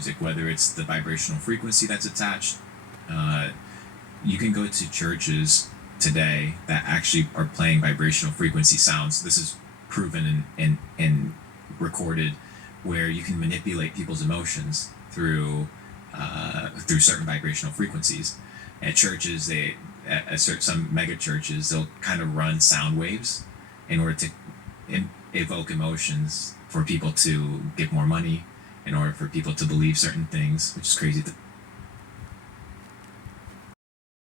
music, whether it's the vibrational frequency that's attached. You can go to churches today that actually are playing vibrational frequency sounds. This is proven and recorded, where you can manipulate people's emotions through certain vibrational frequencies. At churches, some mega churches, they'll kind of run sound waves in order to evoke emotions for people to give more money, in order for people to believe certain things, which is crazy.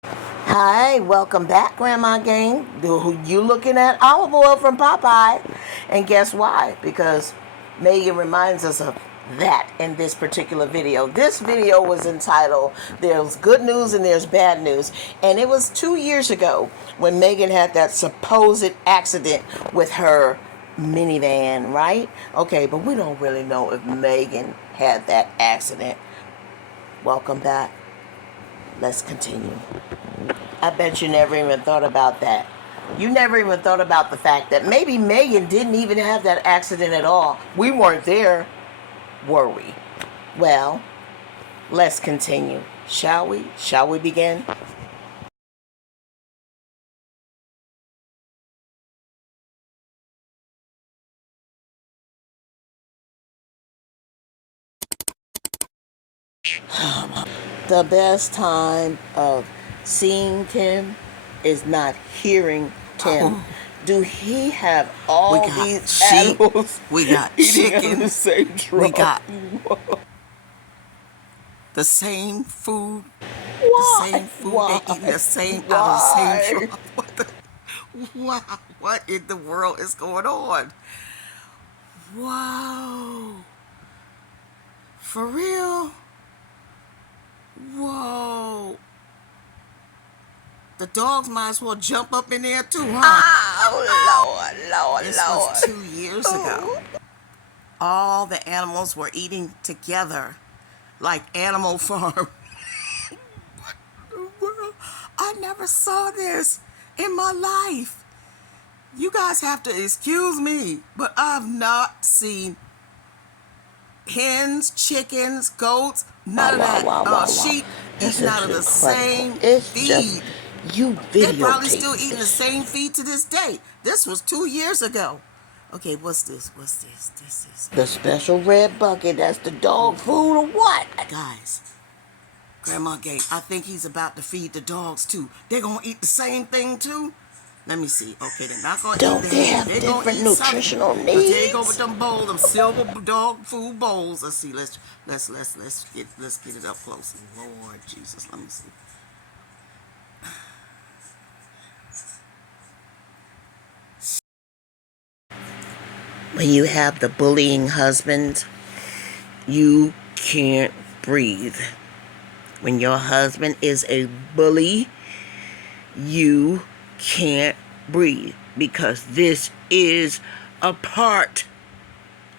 Hi, welcome back, Grandma Gang. You looking at olive oil from Popeye. And guess why? Because Megan reminds us of that in this particular video. This video was entitled, There's Good News and There's Bad News. And it was 2 years ago when Megan had that supposed accident with her minivan, right? Okay, but we don't really know if Megan had that accident. Welcome back. Let's continue. I bet you never even thought about that. You never even thought about the fact that maybe Megan didn't even have that accident at all. We weren't there, were we? Well, let's continue. Shall we? Shall we begin? The best time of seeing Tim is not hearing Tim. Do he have all these sheep, animals? We got chicken. The same drum? We got the same food. Why? The same food. Why? They eating the same out Why? of the same drum. What in the world is going on? Wow. For real? Whoa. The dogs might as well jump up in there too, huh? Oh, Lord. This was 2 years ago. All the animals were eating together, like Animal Farm. What in the world? I never saw this in my life. You guys have to excuse me, but I've not seen hens, chickens, goats, none of that. Sheep eating out of the same feed. They're probably still eating the same feed to this day. This was 2 years ago. Okay, what's this? This is the special red bucket. That's the dog food or what? Guys, Grandma Gay, I think he's about to feed the dogs too. They're gonna eat the same thing too? Let me see. Okay, they're not gonna Don't eat they have different nutritional needs? There you go with them bowls, them silver dog food bowls. Let's see. Let's get it up close. Lord Jesus, let me see. When you have the bullying husband, you can't breathe. When your husband is a bully, you can't breathe, because this is a part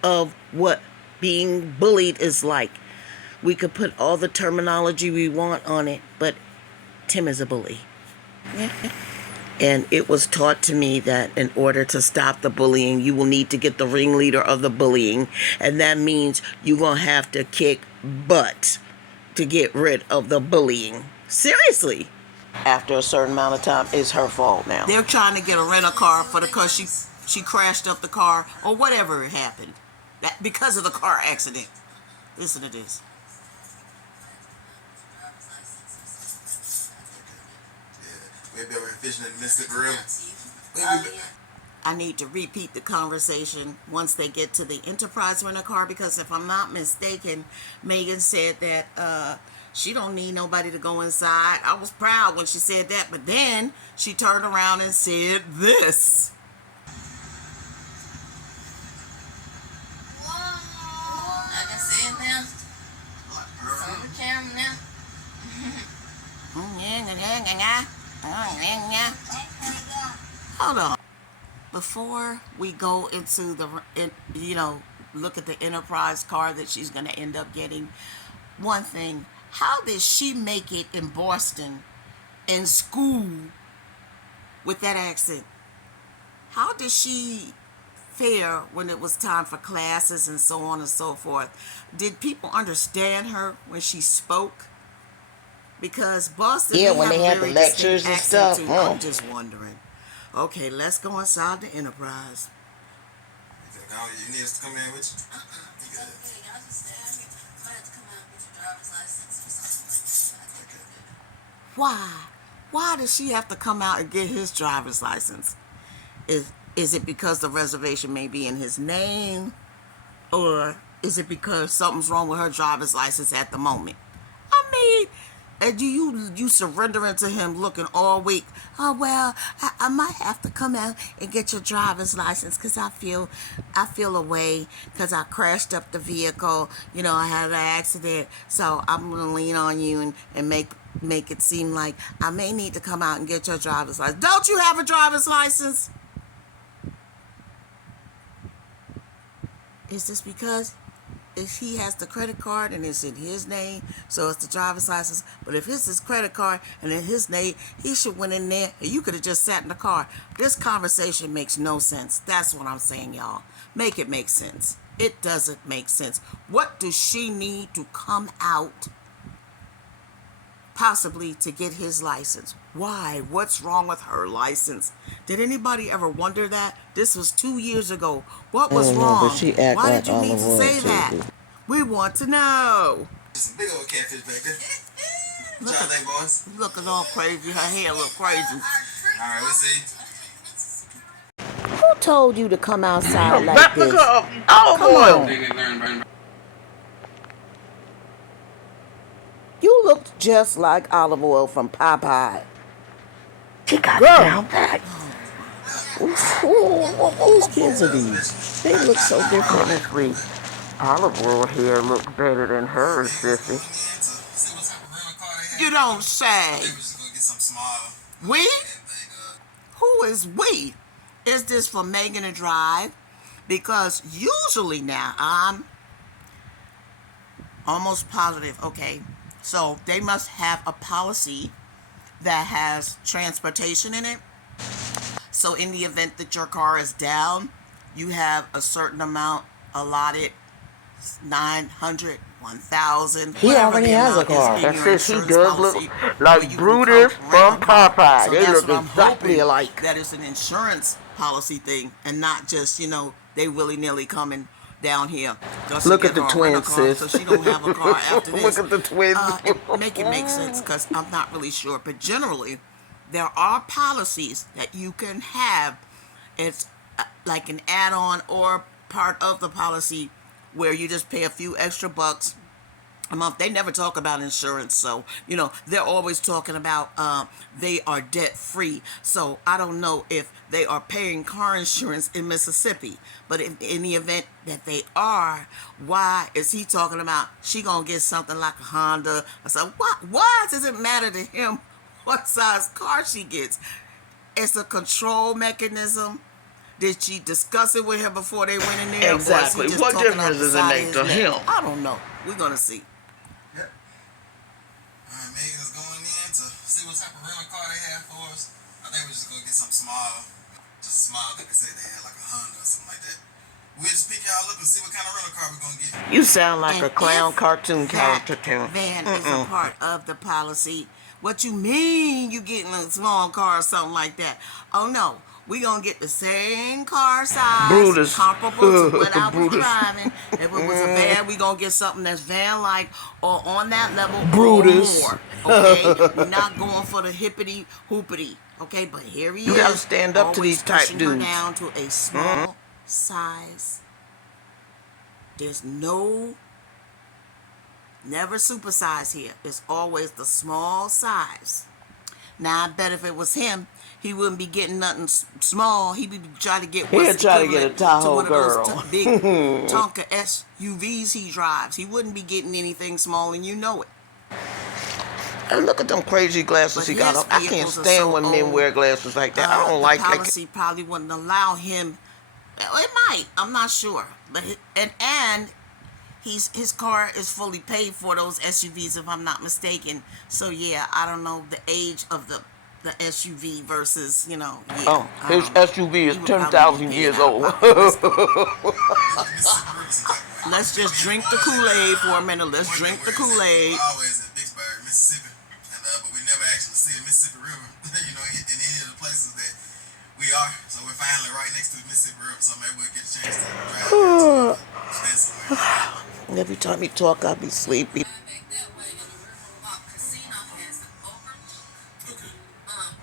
of what being bullied is like. We could put all the terminology we want on it, but Tim is a bully. And it was taught to me that in order to stop the bullying, you will need to get the ringleader of the bullying. And that means you're going to have to kick butt to get rid of the bullying. Seriously. After a certain amount of time, it's her fault now. They're trying to get a rental car for the cause she crashed up the car or whatever happened. That because of the car accident. Listen to this. Maybe I went fishing in Mississippi. I need to repeat the conversation once they get to the Enterprise rental car, because if I'm not mistaken, Megan said that she don't need nobody to go inside. I was proud when she said that, but then she turned around and said this. I can see it now. It's on the camera now. Hold on. Before we go into the, look at the Enterprise car that she's going to end up getting, one thing, how did she make it in Boston in school with that accent? How did she fair when it was time for classes and so on and so forth. Did people understand her when she spoke? Because Boston, Yeah, they when have they a had the very lectures distinct and accent stuff. too. I'm just wondering. Okay, let's go inside the Enterprise. You need us to come in with you? You good? Okay, y'all just stay out here. I might have to come out and get your driver's license or something like that. Why? Why does she have to come out and get his driver's license? Is it because the reservation may be in his name? Or is it because something's wrong with her driver's license at the moment? I mean, and you surrendering to him looking all weak. Oh, well, I might have to come out and get your driver's license because I feel away because I crashed up the vehicle. You know, I had an accident. So I'm going to lean on you and make it seem like I may need to come out and get your driver's license. Don't you have a driver's license? Is this because if he has the credit card and it's in his name, so it's the driver's license? But if it's his credit card and in his name, he should went in there and you could have just sat in the car. This conversation makes no sense. That's what I'm saying, y'all. Make it make sense. It doesn't make sense. What does she need to come out possibly to get his license? Why? What's wrong with her license? Did anybody ever wonder that? This was 2 years ago. What was wrong? But she act Why like did you need to Olive say Oyl, that? too. We want to know. There's some big old catfish back there. What y'all think, boys? Looking all crazy. Her hair look crazy. Alright, let's see. Who told you to come outside like this? Olive Come Oyl. on. You looked just like Olive Oyl from Popeye. She got down pat. Whose kids are these? They look so different. Olive Oyl hair looks better than hers, sissy. You don't say. We? Who is we? Is this for Megan to drive? Because usually now, I'm almost positive, okay, so they must have a policy that has transportation in it. So in the event that your car is down, you have a certain amount allotted, 900, 1,000. He already has a car. That says he does look like Bruder from Popeye. They look exactly alike. That is an insurance policy thing and not just, they willy-nilly coming down here. Look at the twins, sis. So she don't have a car after this. Look at the twins. Make it make sense because I'm not really sure. But generally, there are policies that you can have. It's like an add-on or part of the policy where you just pay a few extra bucks a month. They never talk about insurance, so they're always talking about they are debt free. So I don't know if they are paying car insurance in Mississippi, but in the event that they are, why is he talking about she gonna get something like a Honda? I said, why does it matter to him what size car she gets? It's a control mechanism. Did she discuss it with him before they went in there? Exactly. What difference does it make to him? I don't know. We're gonna see. Alright, Megan's going in to see what type of rental car they have for us. I think we're just gonna get something small. Just small. I think they said they had like a Honda or something like that. We'll just pick y'all up and see what kind of rental car we're gonna get. You sound like And a clown if cartoon that character, too. van is a part of the policy. What you mean you getting a small car or something like that? Oh no, we gonna get the same car size, Brutus. comparable to what I was Brutus. driving. If it was a van, we gonna get something that's van-like or on that level Brutus. or more. Okay, we're not going for the hippity hoopity. Okay, but here he is. You gotta stand up to always these type pushing her dudes. down to a small size. There's never supersize here. It's always the small size. Now, I bet if it was him, he wouldn't be getting nothing small. He'd be trying to get He'd try to get a equivalent Tahoe one of girl. those big Tonka SUVs he drives. He wouldn't be getting anything small, and you know it. And look at them crazy glasses But he got his on. I can't vehicles are stand so when men old, wear glasses like that. I don't like the that. policy probably wouldn't allow him. It might. I'm not sure. But and his car is fully paid for, those SUVs, if I'm not mistaken. So yeah, I don't know the age of the the SUV versus, yeah. Oh, his SUV is He would probably be 10,000 paying years out of old. pocket. Let's go. Look at Mississippi River some type of way. Let's just Me and drink the the boys Kool-Aid for a minute. Let's wondering drink the where it's at. We Kool-Aid. were always in Vicksburg, Mississippi, and but we never actually see the Mississippi River, in any of the places that we are. So we're finally right next to the Mississippi River, so maybe we'll get a chance to drive down to it, spend somewhere. Every time you talk, I'll be sleepy. Back that way in the Riverwalk Casino has an overlook. Okay.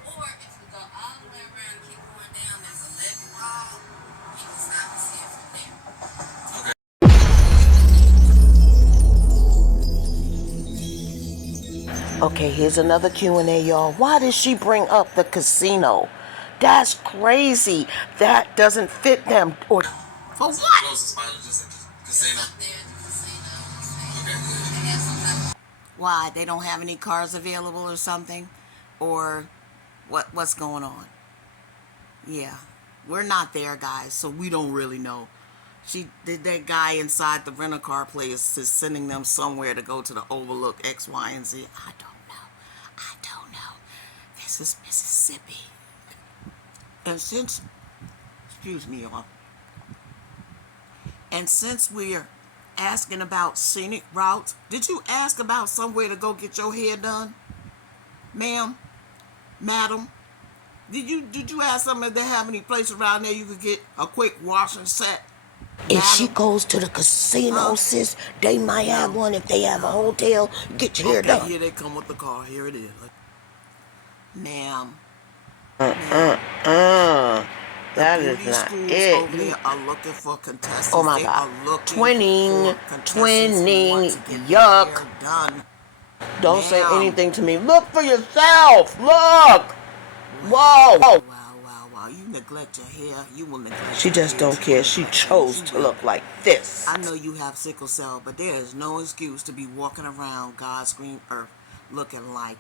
Or if you go all the way around and keep going down, there's a levee wall. You can stop and see it from there. Okay, here's another Q&A, y'all. Why did she bring up the casino? That's crazy. That doesn't fit them. Or For So what? closest spot is just at the casino. Up there at the casino. Okay. They have some type of Why? They don't have any cars available or something? Or what's going on? Yeah. We're not there, guys, so we don't really know. She did that guy inside the rental car place is sending them somewhere to go to the overlook X, Y, and Z. I don't know. I don't know. This is Mississippi. And since, excuse me, y'all. And since we're asking about scenic routes, did you ask about somewhere to go get your hair done? Ma'am? Madam? Did you ask them if they have any place around there you could get a quick wash and set? if she Madam? goes to the casino, Huh? sis, they might have No. one. If they have a hotel, get your hair Okay, done. here they come with the car. Here it is. Ma'am. That is Beauty not schools it. over there are looking for contestants. Oh my They God. are looking Twinning, for contestants who want to get their yuck. hair done. Don't say Ma'am. anything to me. Look for yourself. Look. Whoa. Wow. You neglect your hair. You will neglect She your just hair. don't care. She chose to look like this. I know you have sickle cell, but there is no excuse to be walking around God's green earth looking like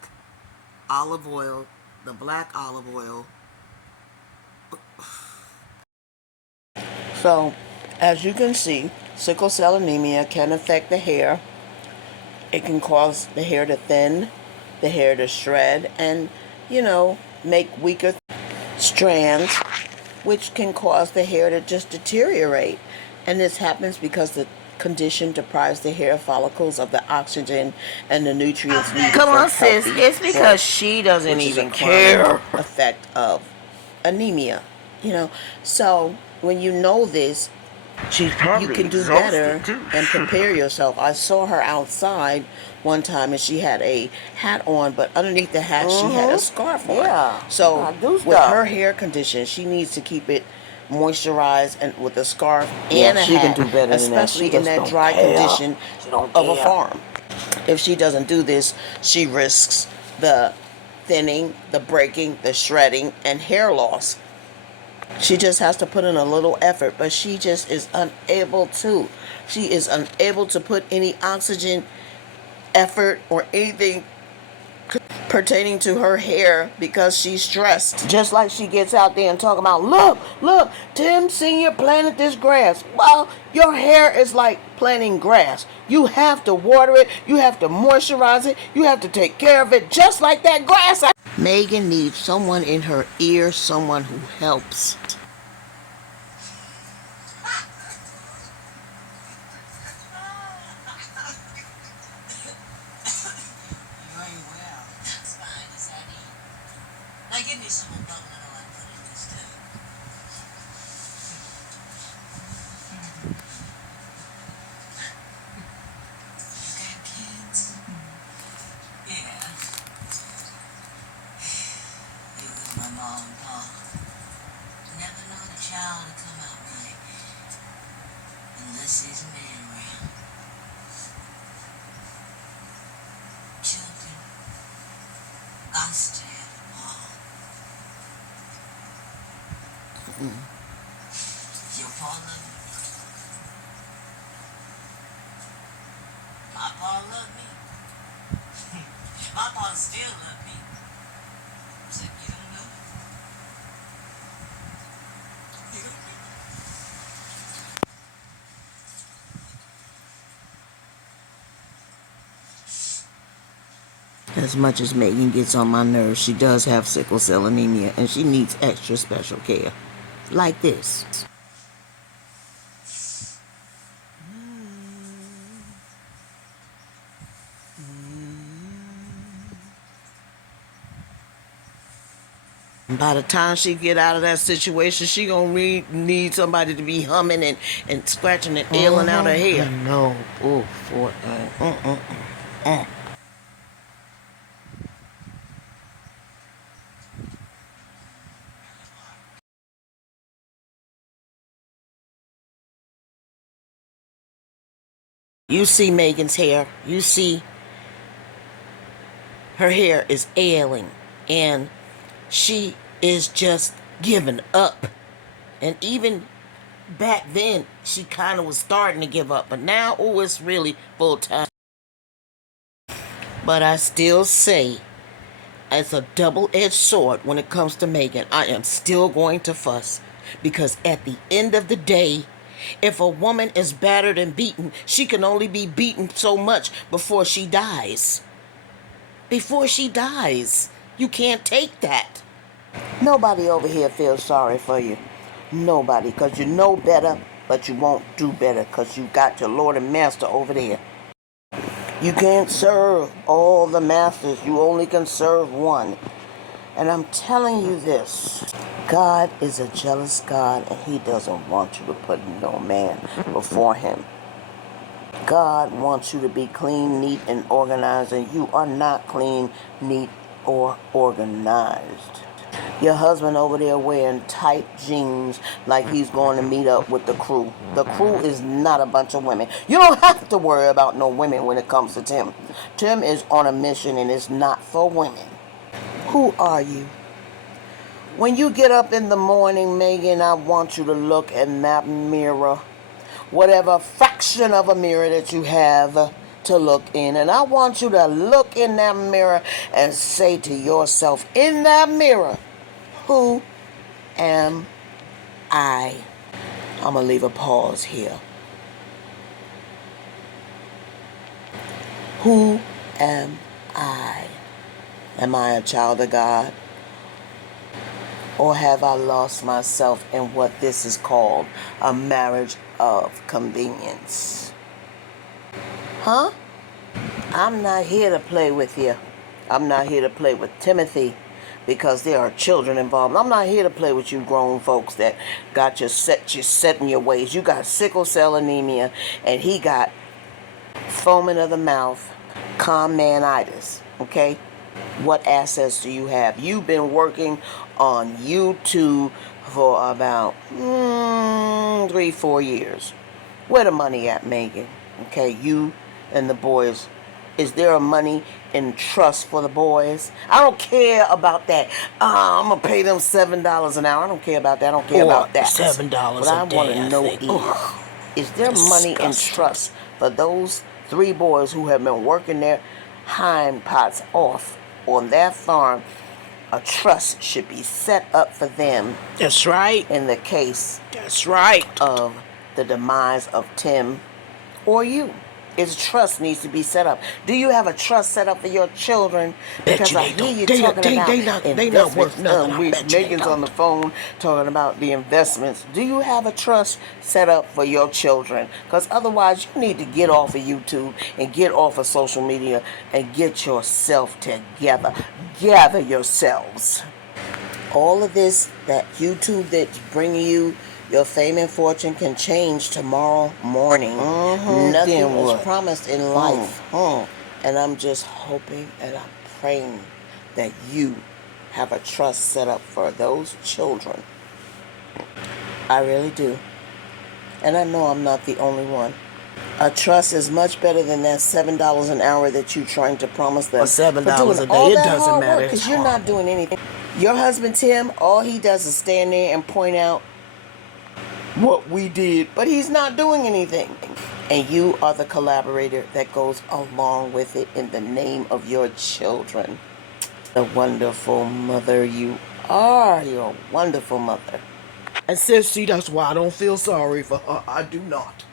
olive oil, the black olive oil. So, as you can see, sickle cell anemia can affect the hair. It can cause the hair to thin, the hair to shred, and, make weaker strands, which can cause the hair to just deteriorate. And this happens because the condition deprives the hair follicles of the oxygen and the nutrients needed Come for on, sis. healthy It's because growth, she doesn't which is a even chronic care. effect of anemia. So when you know this, She's probably you can do exhausted, better too. and prepare yourself. I saw her outside one time and she had a hat on, but underneath the hat she had a scarf on. Yeah. So I do with stuff. her hair condition, she needs to keep it moisturized and with a scarf Yeah, and a she hat, can do better than that. especially She in just that don't dry care. condition She don't of a care. farm. If she doesn't do this, she risks the thinning, the breaking, the shredding, and hair loss. She just has to put in a little effort, but she just is unable to. She is unable to put any oxygen, effort, or anything pertaining to her hair because she's stressed. Just like she gets out there and talk about, look, Tim Sr. planted this grass. Well, your hair is like planting grass. You have to water it, you have to moisturize it, you have to take care of it just like that grass. Megan needs someone in her ear, someone who helps. very well. It's fine. It's I need. Now give me some of bubbling oil and put in this too. You got kids? Yeah. You with my mom and pa. Never know the child to come out right unless there's a man around. Children, I still have them all. Your pa love me? My pa love me? My pa still love me. Except you don't know. You don't know. As much as Megan gets on my nerves, she does have sickle cell anemia and she needs extra special care. Like this. By the time she get out of that situation, she gonna need somebody to be humming and scratching and ailing out her hair. No, oh, You see Megan's hair. You see her hair is ailing, and she is just giving up. And even back then, she kind of was starting to give up, but now, oh, it's really full time. But I still say, it's a double-edged sword when it comes to Megan. I am still going to fuss, because at the end of the day, if a woman is battered and beaten, she can only be beaten so much before she dies. Before she dies. You can't take that. Nobody over here feels sorry for you. Nobody, because you know better, but you won't do better, because you got your Lord and Master over there. You can't serve all the masters. You only can serve one. And I'm telling you this. God is a jealous God, and he doesn't want you to put no man before him. God wants you to be clean, neat, and organized, and you are not clean, neat, or organized. Your husband over there wearing tight jeans like he's going to meet up with the crew. The crew is not a bunch of women. You don't have to worry about no women when it comes to Tim. Tim is on a mission, and it's not for women. Who are you? When you get up in the morning, Megan, I want you to look in that mirror. Whatever fraction of a mirror that you have to look in. And I want you to look in that mirror and say to yourself, in that mirror, who am I? I'm going to leave a pause here. Who am I? Am I a child of God? Or have I lost myself in what this is called a marriage of convenience? Huh? I'm not here to play with you. I'm not here to play with Timothy because there are children involved. I'm not here to play with you grown folks that got you set in your ways. You got sickle cell anemia and he got foaming of the mouth, common-itis, okay? What assets do you have? You've been working on YouTube for about 3-4 years. Where the money at, Megan? Okay, you and the boys. Is there a money in trust for the boys? I don't care about that. I'm going to pay them $7 an hour. I don't care about that. I don't care about that. $7 What I want to know is there money in trust for those 3 boys who have been working their hind parts off on that farm? A trust should be set up for them. That's right. In the case That's right. of the demise of Tim or you. His trust needs to be set up. Do you have a trust set up for your children? Because I hear you talking about they not worth nothing. Megan's on the phone talking about the investments. Do you have a trust set up for your children? Because otherwise you need to get off of YouTube and get off of social media and get yourself together. Gather yourselves. All of this, that YouTube that's bringing you your fame and fortune can change tomorrow morning. Nothing is promised in life. And I'm just hoping and I'm praying that you have a trust set up for those children. I really do. And I know I'm not the only one. A trust is much better than that $7 an hour that you're trying to promise them. Or $7 a day, it doesn't matter. Because you're not doing anything. Your husband, Tim, all he does is stand there and point out what we did, but he's not doing anything. And you are the collaborator that goes along with it in the name of your children. The wonderful mother you are. You're a wonderful mother. And sis, see, that's why I don't feel sorry for her. I do not.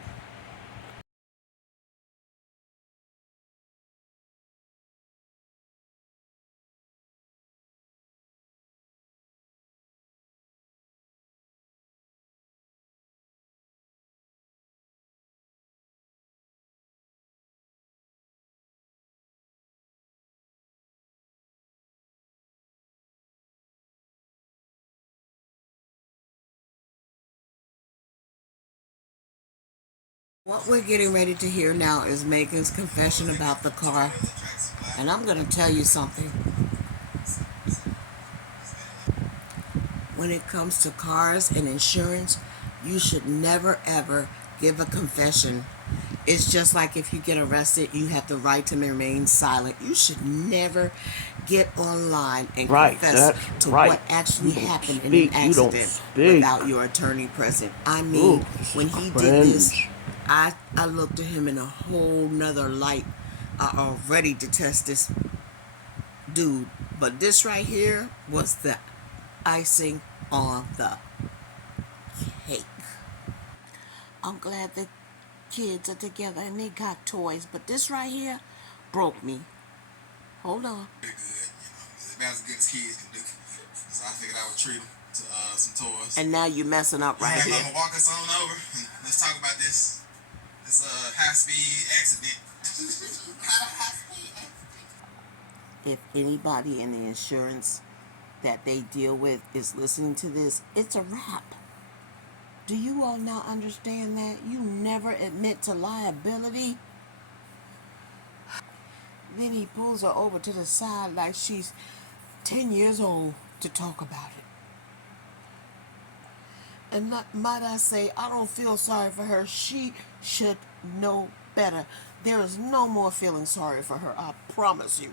What we're getting ready to hear now is Megan's confession about the car. And I'm going to tell you something. When it comes to cars and insurance, you should never ever give a confession. It's just like if you get arrested, you have the right to remain silent. You should never get online and confess to what actually happened in an accident without your attorney present. I mean, when he did this, I looked at him in a whole nother light. I already detest this dude, but this right here was the icing on the cake. I'm glad the kids are together and they got toys, but this right here broke me. Hold on. Pretty good, about as good as kids can do. So I figured I would treat them to some toys. And now you're messing up right I'm here. gonna walk us on over and let's talk about this high-speed accident. If anybody in the insurance that they deal with is listening to this, it's a wrap. Do you all not understand that? You never admit to liability. Then he pulls her over to the side like she's 10 years old to talk about it. And might I say, I don't feel sorry for her. She should know better. There is no more feeling sorry for her, I promise you.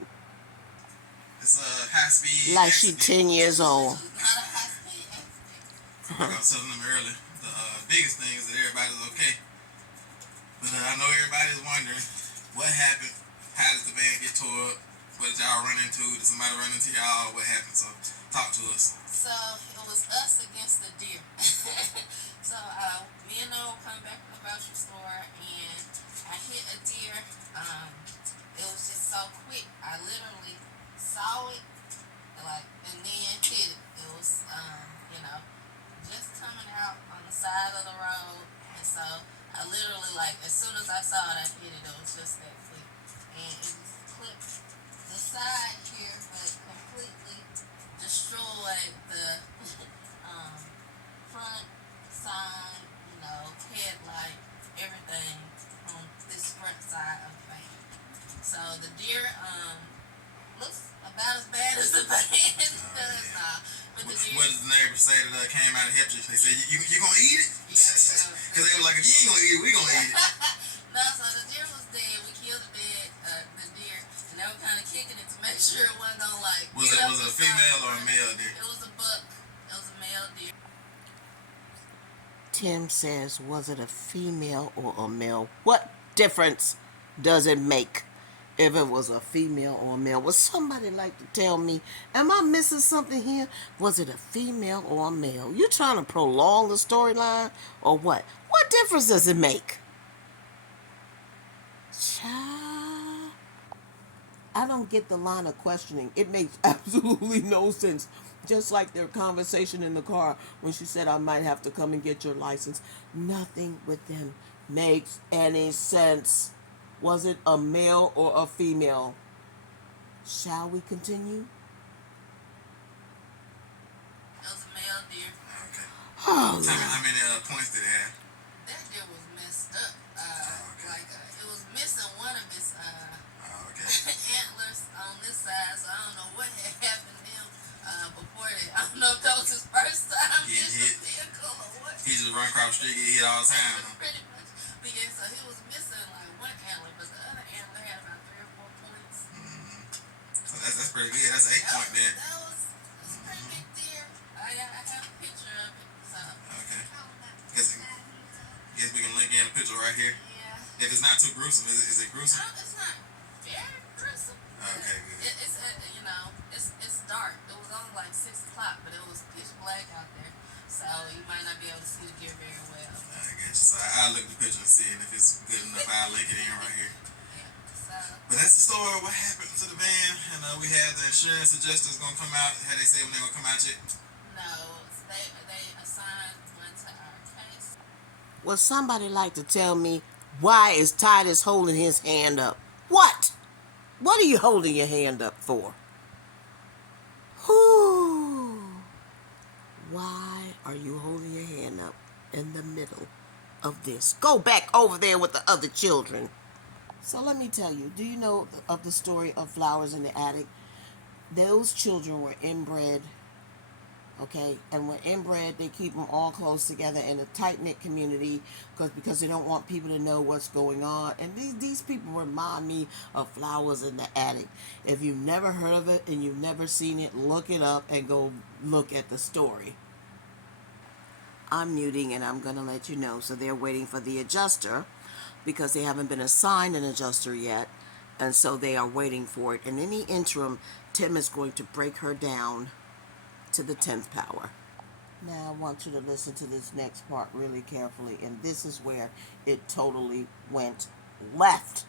It's high-speed Like accident. she 10 years old. Like I was telling them earlier, the biggest thing is that everybody's okay. But I know everybody's wondering what happened. How did the van get towed? What did y'all run into? Did somebody run into y'all? What happened? So talk to us. So it was us against the deer. So me and Noah come back from the grocery store and I hit a deer. It was just so quick. I literally saw it and then hit it. It was just coming out on the side of the road, and so I literally as soon as I saw it, I hit it. It was just that quick, and it just clipped the side here, but completely destroyed the front side, headlight, everything on this front side of the van. So the deer looks about as bad as the van does now. But the deer, What did the neighbors say that came out and helped you? They said, you gonna eat it? yeah. Because they were like, if you ain't gonna eat it, we gonna eat it. No, so the deer was dead. We killed the deer, and they were kind of kicking it to make sure it wasn't gonna Was it a female or a male deer? It was a buck. It was a male deer. Tim says, was it a female or a male? What difference does it make if it was a female or a male? Would somebody like to tell me, am I missing something here? Was it a female or a male? You trying to prolong the storyline or what? What difference does it make? Child, I don't get the line of questioning. It makes absolutely no sense. Just like their conversation in the car when she said, I might have to come and get your license. Nothing with them makes any sense. Was it a male or a female? Shall we continue? It was a male deer. Okay. Oh, Tell me how many points did it have? That deer was messed up. It was missing one of its antlers on this side, so I don't know what had happened to him before that. I don't know if that was his first time in the vehicle or what. He just run across the street, get hit all the time. Pretty much. But yeah, so he was missing one antler, but the other antler had about 3 or 4 points. Mm-hmm. So that's pretty good. That's an 8 point then. That was a pretty big deer. I have a picture of it. So. Okay. Guess we can link in a picture right here. Yeah. If it's not too gruesome, is it gruesome? It's not very gruesome. Okay, good. It's dark. It was only 6 o'clock, but it was pitch black out there, so you might not be able to see the deer very well. I guess. So I'll look at the picture and see, and if it's good enough, I'll link it in right here. But that's the story of what happened to the van, and we had the insurance adjusters gonna come out. Had they say when they're gonna come out yet? No, they assigned one to our case. would somebody like to tell me why is Titus holding his hand up? What? What are you holding your hand up for? Whew. Why are you holding your hand up in the middle of this. Go back over there with the other children. So let me tell you, do you know of the story of Flowers in the Attic? Those children were inbred, okay? And when inbred, they keep them all close together in a tight-knit community because they don't want people to know what's going on. And these people remind me of Flowers in the Attic. If you've never heard of it and you've never seen it, look it up and go look at the story. I'm muting and I'm going to let you know. So they're waiting for the adjuster because they haven't been assigned an adjuster yet. And so they are waiting for it. And in the interim, Tim is going to break her down to the 10th power. Now I want you to listen to this next part really carefully. And this is where it totally went left.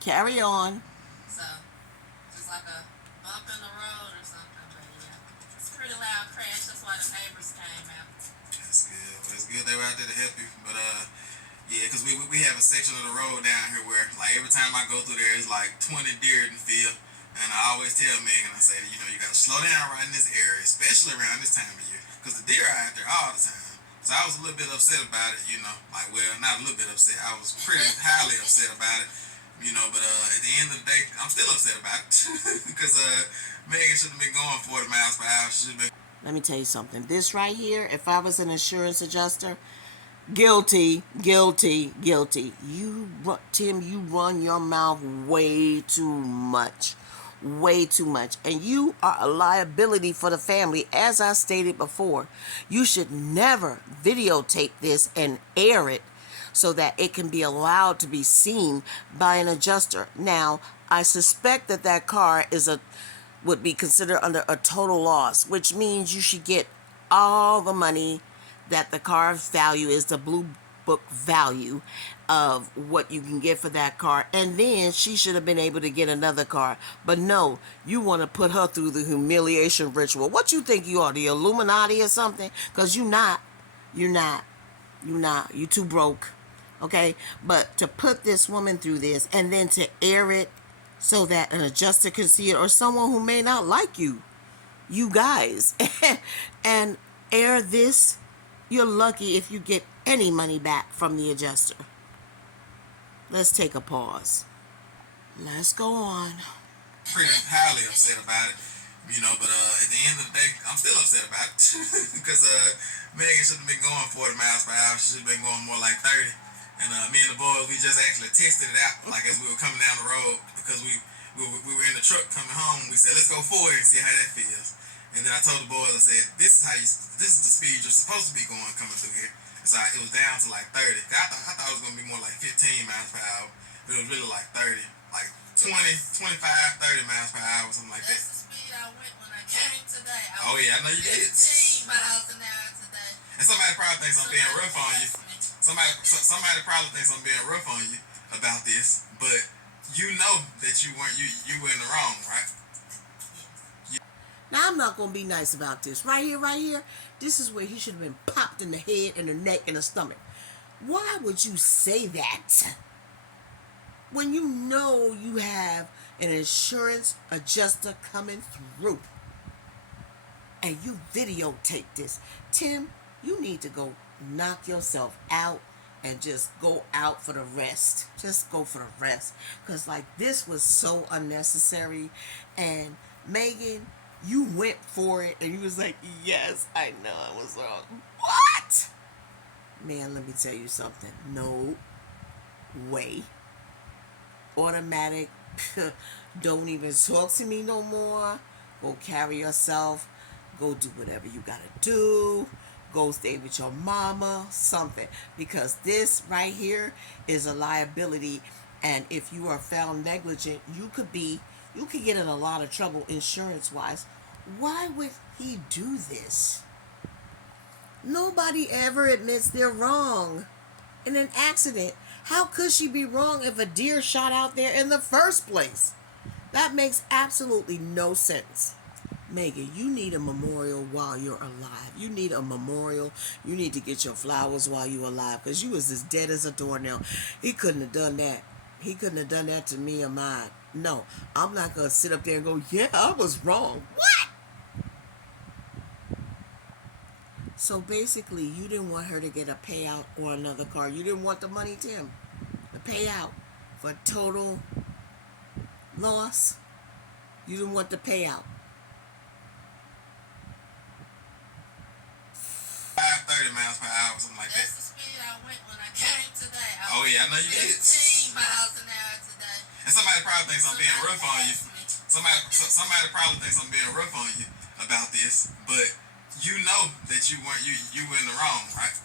Carry on. So, just like a bump in the road or something, but yeah. It's a pretty loud crash, that's why the neighbors came out. That's good. Well, it's good they were out there to help you. But yeah, because we have a section of the road down here where like every time I go through there, it's like 20 deer in the field. And I always tell Megan, I say, you know, you got to slow down right in this area, especially around this time of year, because the deer are out there all the time. So I was a little bit upset about it, you know, like, well, not a little bit upset. I was pretty highly upset about it, you know, but at the end of the day, I'm still upset about it because Megan should have been going 40 miles per hour. She should have been. Let me tell you something. This right here, if I was an insurance adjuster, guilty, guilty, guilty. Tim, you run your mouth way too much. Way too much. And you are a liability for the family. As I stated before, you should never videotape this and air it so that it can be allowed to be seen by an adjuster. Now, I suspect that car would be considered under a total loss, which means you should get all the money that the car's value is, the blue book value of what you can get for that car, and then she should have been able to get another car. But no, you want to put her through the humiliation ritual. What you think you are, the Illuminati or something? Because you're not. You too broke, okay? But to put this woman through this and then to air it so that an adjuster can see it, or someone who may not like you guys, and air this, you're lucky if you get any money back from the adjuster. Let's take a pause. Let's go on. Pretty highly upset about it, you know, but at the end of the day, I'm still upset about it because Megan should have been going 40 miles per hour. She should have been going more like 30. And me and the boys, we just actually tested it out, like as we were coming down the road, because we were in the truck coming home. We said, let's go forward and see how that feels. And then I told the boys, I said, this is the speed you're supposed to be going coming through here. So it was down to like 30. I thought it was going to be more like 15 miles per hour. But it was really like 30. Like 20, 25, 30 miles per hour, something like that. That's the speed I went when I came today. Oh yeah, I know you did. 15 miles an hour today. And somebody probably thinks I'm being rough on you. Somebody probably thinks I'm being rough on you about this, but you know that you were in the wrong, right? Now, I'm not going to be nice about this. Right here, this is where he should have been popped in the head and the neck and the stomach. Why would you say that when you know you have an insurance adjuster coming through and you videotape this? Tim, you need to go knock yourself out and just go out for the rest. Just go for the rest. Because, like, this was so unnecessary. And Megan, you went for it, and you was like, yes, I know I was wrong. What? Man, let me tell you something. No way. Automatic. Don't even talk to me no more. Go carry yourself. Go do whatever you gotta do. Go stay with your mama. Something. Because this right here is a liability. And if you are found negligent, you could get in a lot of trouble insurance-wise. Why would he do this? Nobody ever admits they're wrong in an accident. How could she be wrong if a deer shot out there in the first place? That makes absolutely no sense. Megan, you need a memorial while you're alive. You need a memorial. You need to get your flowers while you're alive, because you was as dead as a doornail. He couldn't have done that. He couldn't have done that to me or mine. No, I'm not going to sit up there and go, yeah, I was wrong. What? So basically, you didn't want her to get a payout or another car. You didn't want the money, Tim, the payout for total loss. You didn't want the payout. 30 miles per hour, something like that. That's the speed I went when I came today. Oh yeah, I know you did. 15 miles an hour today. And somebody probably thinks I'm being rough on you. Somebody probably thinks I'm being rough on you about this, but you know that you were in the wrong, right?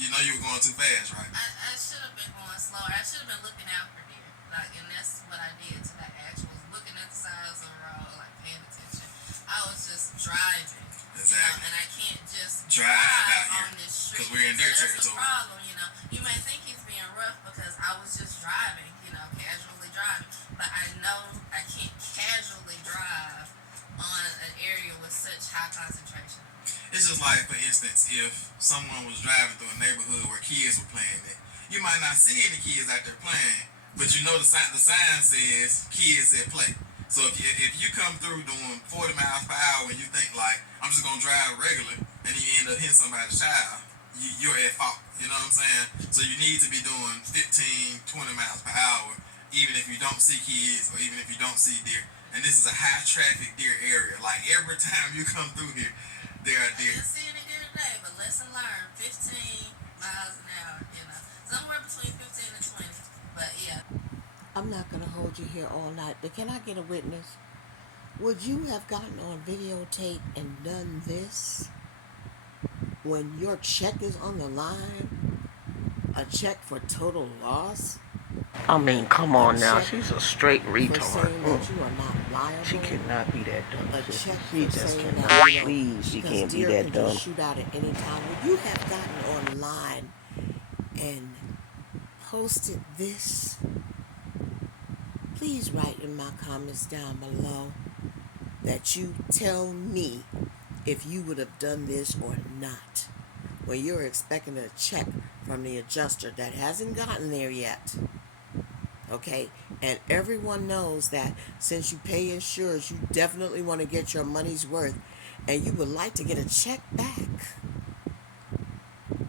You know you were going too fast, right? I should have been going slower. I should have been looking out for deer. Like, and that's what I did today. Actually, was looking at the sides of the road, like paying attention. I was just driving. Exactly. You know, and I can't just Drive out on here, this street. 'cause we're in deer So that's the territory. problem, you know. You may think he's being rough because I was just driving, you know, casually driving. But I know I can't casually drive on an area with such high concentration. It's just like, for instance, if someone was driving through a neighborhood where kids were playing it, you might not see any kids out there playing, but you know the sign says kids at play. So if you come through doing 40 miles per hour and you think like, I'm just gonna drive regular, and you end up hitting somebody's child, you're at fault. You know what I'm saying? So you need to be doing 15, 20 miles per hour, even if you don't see kids or even if you don't see deer. And this is a high traffic deer area. Like every time you come through here, there are I deer. didn't see any deer today, but lesson learned, 15 miles an hour, you know. Somewhere between 15 and 20. But yeah. I'm not going to hold you here all night, but can I get a witness? Would you have gotten on videotape and done this when your check is on the line? A check for total loss? I mean, come on now. check She's a straight For retard. saying that you are not liable? She cannot be that dumb. A check She for just saying cannot. that, you know, Please, she because can't be deer that can dumb. just shoot out at any time. Would you have gotten online and posted this? Please write in my comments down below that you tell me if you would have done this or not. When you're expecting a check from the adjuster that hasn't gotten there yet. Okay? And everyone knows that since you pay insurance, you definitely want to get your money's worth, and you would like to get a check back.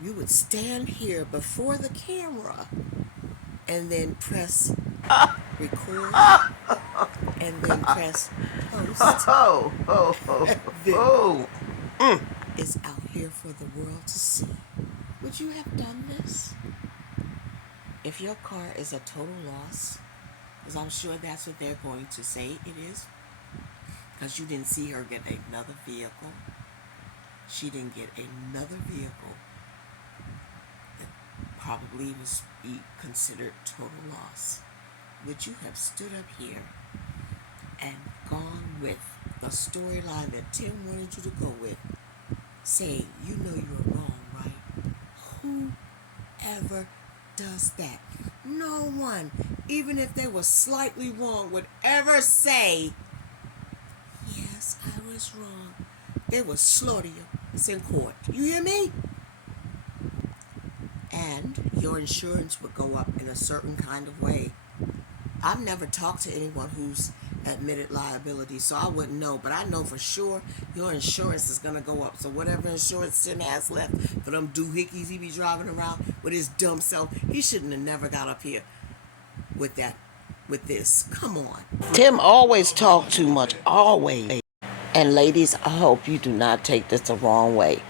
You would stand here before the camera and then press record and then press post. It's out here for the world to see. Would you have done this? If your car is a total loss, because I'm sure that's what they're going to say it is, because you didn't see her get another vehicle. She didn't get another vehicle that probably was be considered total loss. Would you have stood up here and gone with the storyline that Tim wanted you to go with? Say, you know you're wrong, right? Whoever does that? No one, even if they were slightly wrong, would ever say, yes, I was wrong. They would slaughter you. It's in court. You hear me? And your insurance would go up in a certain kind of way. I've never talked to anyone who's admitted liability, so I wouldn't know. But I know for sure your insurance is going to go up. So whatever insurance Tim has left for them doohickeys he be driving around with his dumb self, he shouldn't have never got up here with that, with this. Come on. Tim always talk too much. Always. And ladies, I hope you do not take this the wrong way.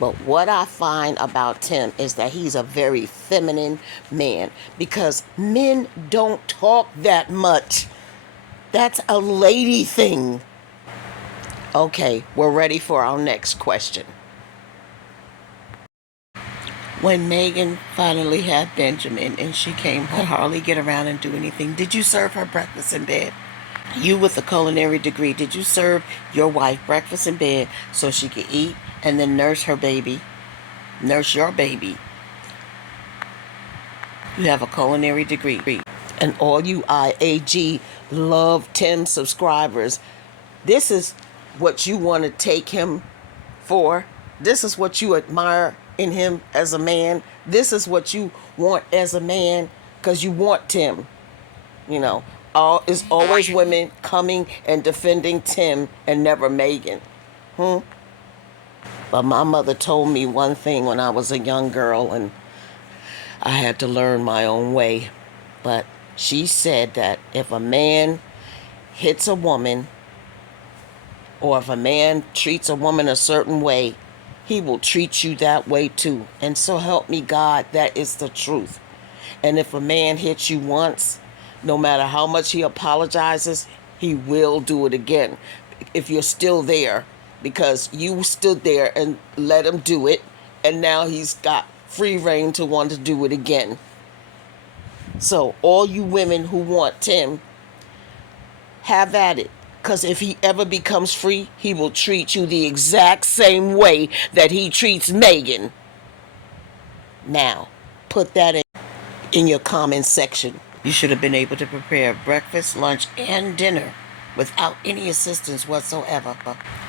But what I find about Tim is that he's a very feminine man, because men don't talk that much. That's a lady thing. Okay, we're ready for our next question. When Megan finally had Benjamin and she came home, could hardly get around and do anything, did you serve her breakfast in bed? You with a culinary degree, did you serve your wife breakfast in bed so she could eat and then nurse her baby? Nurse your baby. You have a culinary degree. And all you IAG Love Tim subscribers, this is what you want to take him for. This is what you admire in him as a man. This is what you want as a man, because you want Tim. You know, it's always women coming and defending Tim and never Megan. But my mother told me one thing when I was a young girl, and I had to learn my own way. But she said that if a man hits a woman, or if a man treats a woman a certain way, he will treat you that way too. And so help me God, that is the truth. And if a man hits you once, no matter how much he apologizes, he will do it again. If you're still there, because you stood there and let him do it, and now he's got free reign to want to do it again. So all you women who want Tim, have at it. Because if he ever becomes free, he will treat you the exact same way that he treats Megan. Now, put that in your comments section. You should have been able to prepare breakfast, lunch, and dinner without any assistance whatsoever.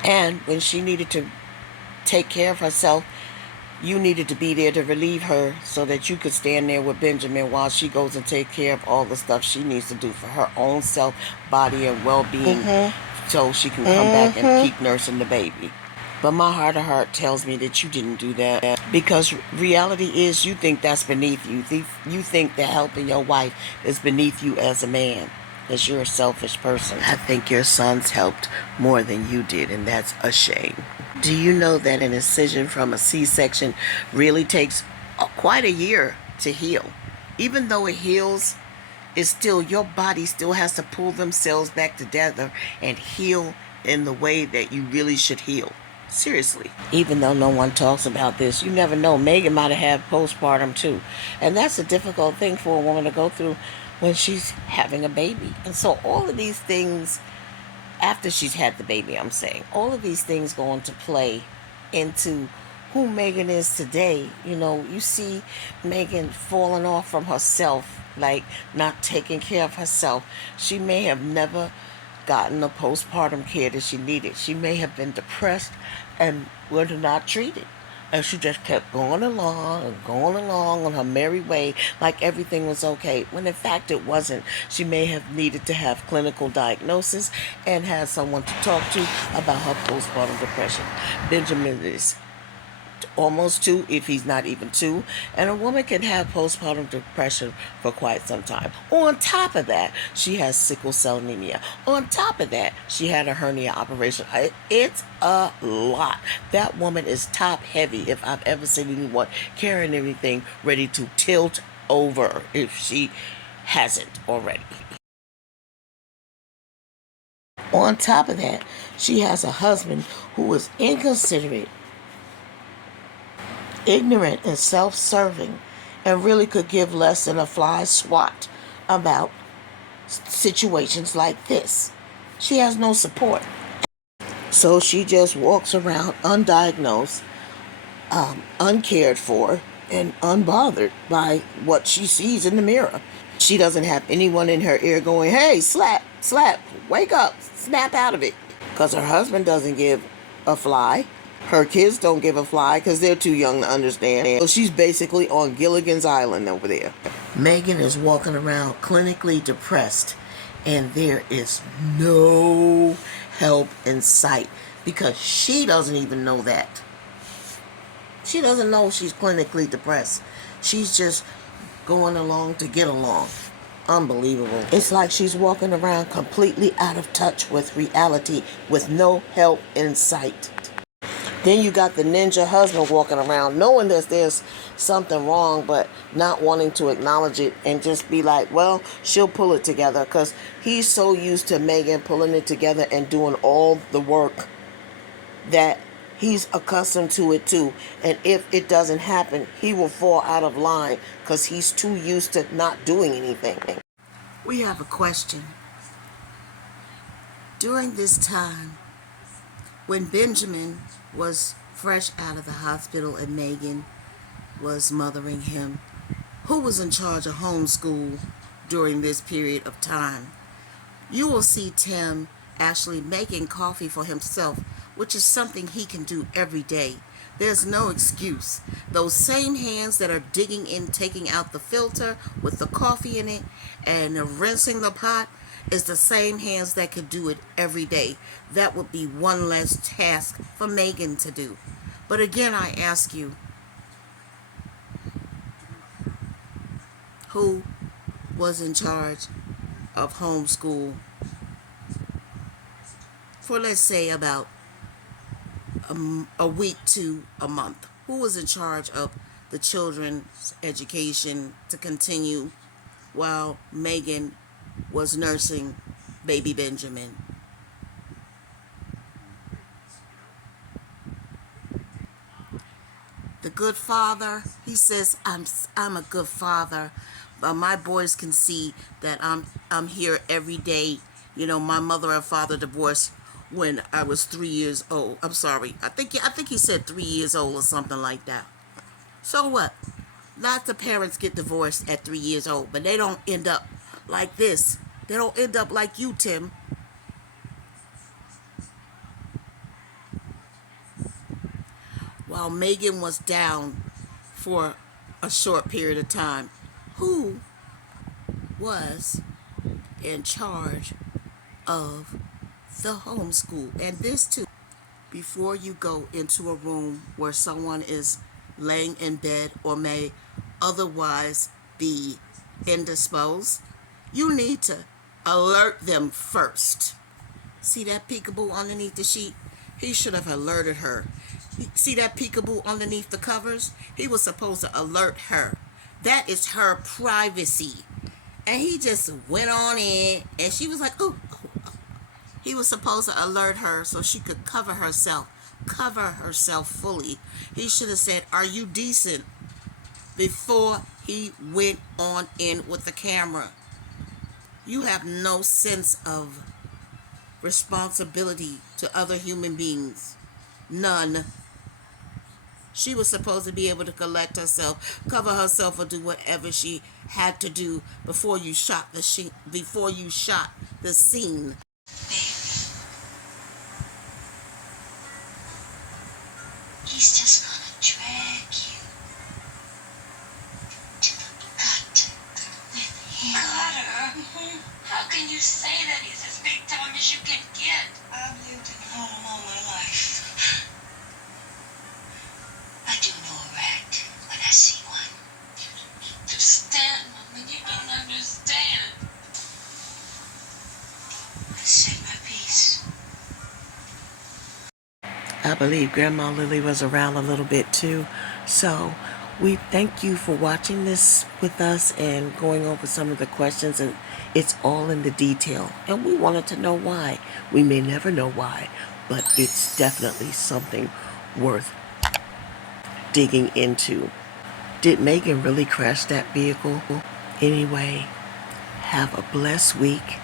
And when she needed to take care of herself, you needed to be there to relieve her so that you could stand there with Benjamin while she goes and take care of all the stuff she needs to do for her own self, body, and well-being, so she can come back and keep nursing the baby. But my heart of heart tells me that you didn't do that, because reality is you think that's beneath you. You think that helping your wife is beneath you as a man, because you're a selfish person. I think your sons helped more than you did, and that's a shame. Do you know that an incision from a C-section really takes quite a year to heal? Even though it heals, it's still, your body still has to pull themselves back together and heal in the way that you really should heal. Seriously. Even though no one talks about this, you never know. Megan might have had postpartum too. And that's a difficult thing for a woman to go through when she's having a baby. And so all of these things, after she's had the baby, I'm saying, all of these things go into play into who Megan is today. You know, you see Megan falling off from herself, like not taking care of herself. She may have never gotten the postpartum care that she needed. She may have been depressed and was not treated. And she just kept going along and going along on her merry way like everything was okay, when in fact it wasn't. She may have needed to have clinical diagnosis and have someone to talk to about her postpartum depression. Benjamin is almost 2, if he's not even 2, and a woman can have postpartum depression for quite some time. On top of that, she has sickle cell anemia. On top of that, she had a hernia operation. It's a lot. That woman is top heavy, if I've ever seen anyone carrying everything ready to tilt over, if she hasn't already. On top of that, she has a husband who is inconsiderate, ignorant, and self-serving, and really could give less than a fly swat about situations like this. She has no support. So she just walks around undiagnosed, uncared for, and unbothered by what she sees in the mirror. She doesn't have anyone in her ear going, hey, slap, wake up, snap out of it. Because her husband doesn't give a fly. Her kids don't give a fly because they're too young to understand. So she's basically on Gilligan's Island over there. Megan is walking around clinically depressed, and there is no help in sight because she doesn't even know that. She doesn't know she's clinically depressed. She's just going along to get along. Unbelievable. It's like she's walking around completely out of touch with reality with no help in sight. Then you got the ninja husband walking around knowing that there's something wrong, but not wanting to acknowledge it and just be like, well, she'll pull it together, because he's so used to Megan pulling it together and doing all the work that he's accustomed to it too. And if it doesn't happen, he will fall out of line because he's too used to not doing anything. We have a question. During this time, when Benjamin was fresh out of the hospital and Megan was mothering him, who was in charge of homeschool during this period of time? You will see Tim actually making coffee for himself, which is something he can do every day. There's no excuse. Those same hands that are digging in, taking out the filter with the coffee in it and rinsing the pot, is the same hands that could do it every day. That would be one less task for Megan to do. But again, I ask you, who was in charge of homeschool for, let's say, about a week to a month? Who was in charge of the children's education to continue while Megan was nursing baby Benjamin? The good father, he says, I'm a good father, but my boys can see that I'm here every day. You know, my mother and father divorced when I was 3 years old. I'm sorry. I think he said 3 years old or something like that. So what? Lots of parents get divorced at 3 years old, but they don't end up like this. They don't end up like you, Tim. While Megan was down for a short period of time, who was in charge of the homeschool? And this too, before you go into a room where someone is laying in bed or may otherwise be indisposed, you need to alert them first. See that peekaboo underneath the sheet? He should have alerted her. See that peekaboo underneath the covers? He was supposed to alert her. That is her privacy. And he just went on in, and she was like, oh. He was supposed to alert her so she could cover herself fully. He should have said, are you decent? Before he went on in with the camera. You have no sense of responsibility to other human beings. None. She was supposed to be able to collect herself, cover herself, or do whatever she had to do before you shot the scene. He's just gonna drag you to the gut with him. Cutter, how can you say that he's as big time as you can get? I've lived in home all my life. I do know a rat when I see one. You don't understand, Mama. You don't understand. I said my piece. I believe Grandma Lily was around a little bit too. So we thank you for watching this with us and going over some of the questions, and it's all in the detail. And we wanted to know why. We may never know why, but it's definitely something worth digging into. Did Megan really crash that vehicle? Anyway, have a blessed week,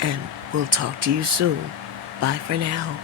and we'll talk to you soon. Bye for now.